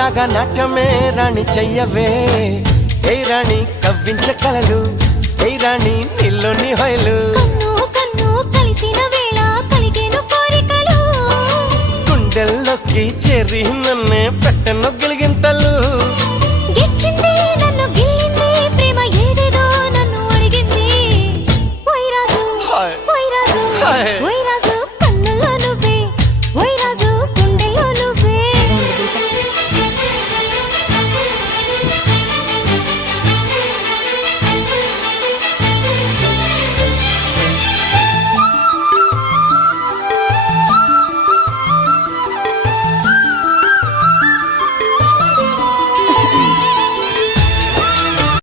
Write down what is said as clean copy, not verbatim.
రాగా నాట్యమే రాణి చెయ్యవే ఏ రాణి కవ్వించ కలలు ఏ రాణి నీలోని హొయలు కన్ను కన్ను కలిసిన వేళ కలిగేను కోరికలు గుండెల్లోకి చేరి నన్నే పెట్టను గిలిగింతలు గిచ్చింది